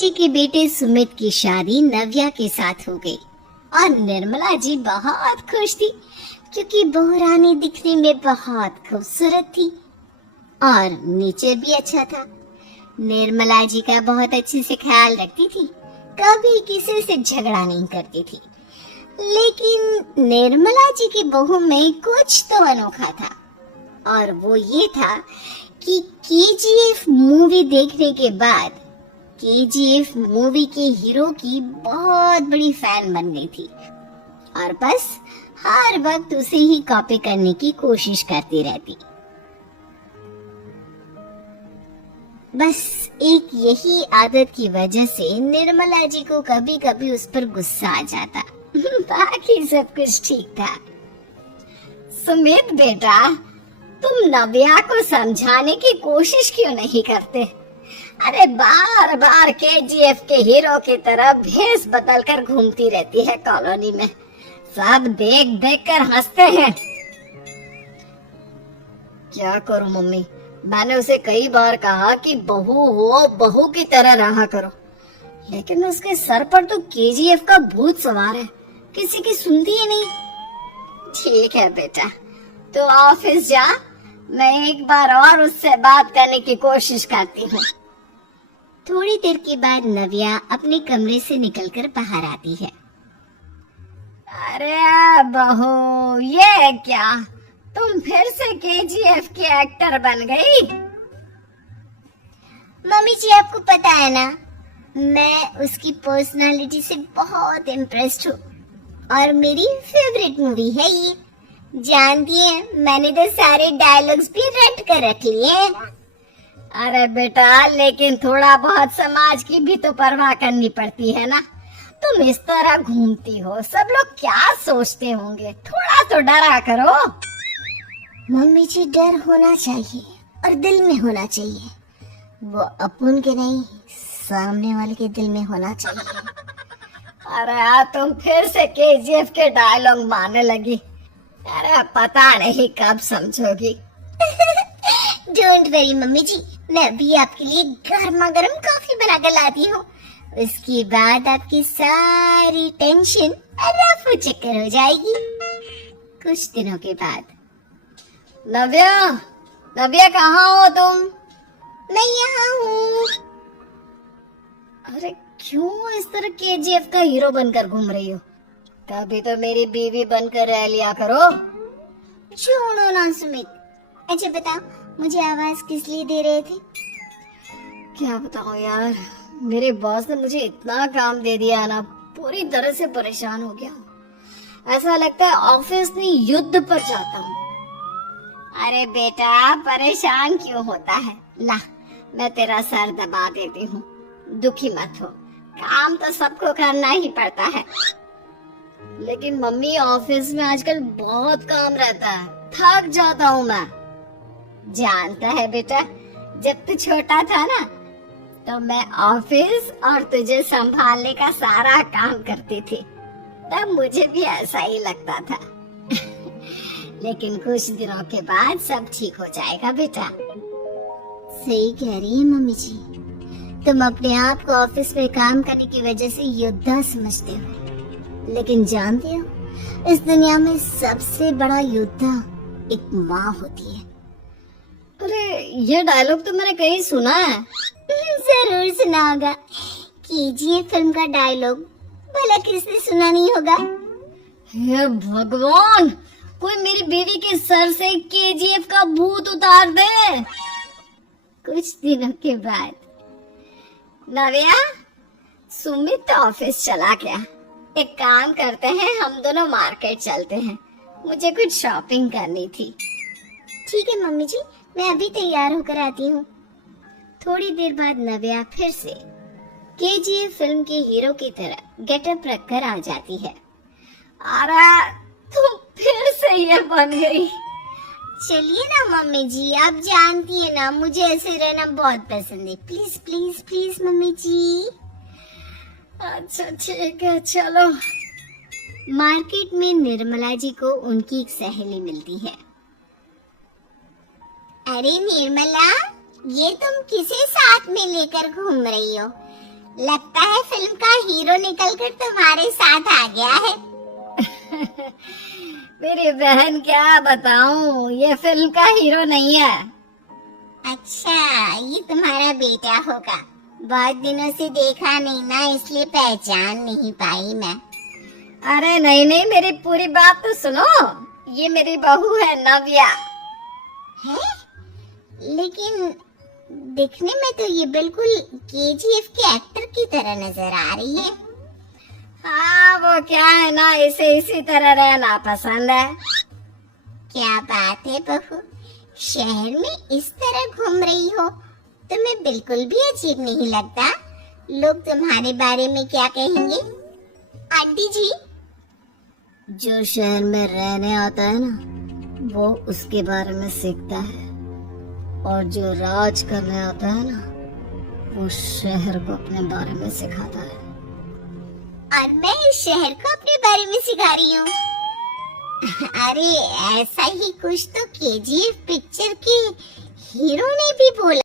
जी के बेटे सुमित की शादी नव्या के साथ हो गई और निर्मला जी बहुत खुश थी क्योंकि बहू रानी दिखने में बहुत खूबसूरत थी और नेचर भी अच्छा था। निर्मला जी का बहुत अच्छे से ख्याल रखती थी, कभी किसी से झगड़ा नहीं करती थी। लेकिन निर्मला जी की बहू में कुछ तो अनोखा था और वो ये था कि केजीएफ मूवी देखने के बाद केजीएफ मूवी के हीरो की बहुत बड़ी फैन बन गई थी और बस हर वक्त उसे ही कॉपी करने की कोशिश करती रहती। बस एक यही आदत की वजह से निर्मला जी को कभी कभी उस पर गुस्सा आ जाता। बाकी सब कुछ ठीक था। सुमित बेटा, तुम नव्या को समझाने की कोशिश क्यों नहीं करते? अरे बार बार केजीएफ के हीरो की तरह भेष बदल कर घूमती रहती है कॉलोनी में, सब देख देख कर हंसते हैं। क्या करूं मम्मी, मैंने उसे कई बार कहा कि बहू हो, बहू की तरह रहा करो, लेकिन उसके सर पर तो केजीएफ का भूत सवार है, किसी की सुनती ही नहीं। ठीक है बेटा, तो ऑफिस जा, मैं एक बार और उससे बात करने की कोशिश करती हूँ। थोड़ी देर के बाद नव्या अपने कमरे से निकलकर बाहर आती है। अरे बहू, ये क्या, तुम फिर से केजीएफ की एक्टर बन गई? मम्मी जी, आपको पता है ना, मैं उसकी पर्सनालिटी से बहुत इम्प्रेस्ड हूँ और मेरी फेवरेट मूवी है ये। जानती है, मैंने तो सारे डायलॉग्स भी रट कर रख लिए। अरे बेटा, लेकिन थोड़ा बहुत समाज की भी तो परवाह करनी पड़ती है ना। तुम इस तरह घूमती हो, सब लोग क्या सोचते होंगे, थोड़ा तो डरा करो। मम्मी जी, डर होना चाहिए और दिल में होना चाहिए, वो अपन के नहीं, सामने वाले के दिल में होना चाहिए। अरे तुम फिर से केजीएफ के डायलॉग मारने लगी। अरे पता नहीं कब समझोगी। डोंट वरी मम्मी जी, मैं भी आपके लिए गर्मा गर्म कॉफी बनाकर लाती हूँ। उसके बाद आपकी सारी टेंशन रफू चक्कर हो जाएगी। कुछ दिनों के बाद, नव्या, नव्या कहाँ हो तुम? मैं यहाँ हूँ। अरे क्यों इस तरह केजीएफ का हीरो बनकर घूम रही हो? कभी तो मेरी बीवी बनकर रह लिया करो। छोड़ो ना सुमित। अच्छा बताओ, मुझे आवाज किस लिए दे रहे थे? क्या बताऊं यार, मेरे बॉस ने मुझे इतना काम दे दिया ना, पूरी तरह से परेशान हो गया। ऐसा लगता है ऑफिस में युद्ध पर जाता हूँ। अरे बेटा, परेशान क्यों होता है? ला, मैं तेरा सर दबा देती हूँ, दुखी मत हो, काम तो सबको करना ही पड़ता है। लेकिन मम्मी, ऑफिस में आजकल बहुत काम रहता है, थक जाता हूँ मैं। जानता है बेटा, जब तू छोटा था ना, तो मैं ऑफिस और तुझे संभालने का सारा काम करती थी, तब मुझे भी ऐसा ही लगता था। लेकिन कुछ दिनों के बाद सब ठीक हो जाएगा बेटा। सही कह रही है मम्मी जी, तुम अपने आप को ऑफिस में काम करने की वजह से योद्धा समझते हो, लेकिन जानते हो, इस दुनिया में सबसे बड़ा योद्धा एक माँ होती है। अरे ये डायलॉग तो मैंने कहीं सुना है। जरूर सुना होगा, केजीएफ फिल्म का डायलॉग, भला किसने सुना नहीं होगा? हे भगवान, कोई मेरी बीवी के सर से केजीएफ का भूत उतार दे। कुछ दिनों के बाद, नव्या, सुमित तो ऑफिस चला गया, एक काम करते हैं, हम दोनों मार्केट चलते हैं, मुझे कुछ शॉपिंग करनी थी। ठीक है मम्मी जी, मैं अभी तैयार होकर आती हूँ। थोड़ी देर बाद नव्या फिर से केजीएफ फिल्म के हीरो की तरह गेटअप रखकर आ जाती है। अरे तुम फिर से ये बन गई। चलिए ना मम्मी जी, आप जानती है ना, मुझे ऐसे रहना बहुत पसंद है। प्लीज प्लीज प्लीज मम्मी जी। अच्छा ठीक है, चलो। मार्केट में निर्मला जी को उनकी एक सहेली मिलती है। अरे निर्मला, ये तुम किसे साथ में लेकर घूम रही हो? लगता है फिल्म का हीरो निकलकर तुम्हारे साथ आ गया है। मेरी बहन क्या बताऊं, ये फिल्म का हीरो नहीं है। अच्छा, ये तुम्हारा बेटा होगा। बहुत दिनों से देखा नहीं ना, इसलिए पहचान नहीं पाई मैं। अरे नहीं नहीं, मेरी पूरी बात तो सुनो। ये मेरी बहू है नव्या। है? लेकिन दिखने में तो ये बिल्कुल केजीएफ के एक्टर की तरह नजर आ रही है। हाँ, वो क्या है ना, इसे इसी तरह रहना पसंद है। क्या बात है बहू, शहर में इस तरह घूम रही हो, तुम्हें बिल्कुल भी अजीब नहीं लगता? लोग तुम्हारे बारे में क्या कहेंगे? आंटी जी, जो शहर में रहने आता है ना, वो उसके बारे में सीखता है, और जो राज करने आता है ना, वो शहर को अपने बारे में सिखाता है। और मैं इस शहर को अपने बारे में सिखा रही हूँ। अरे ऐसा ही कुछ तो केजीएफ पिक्चर के हीरो ने भी बोला।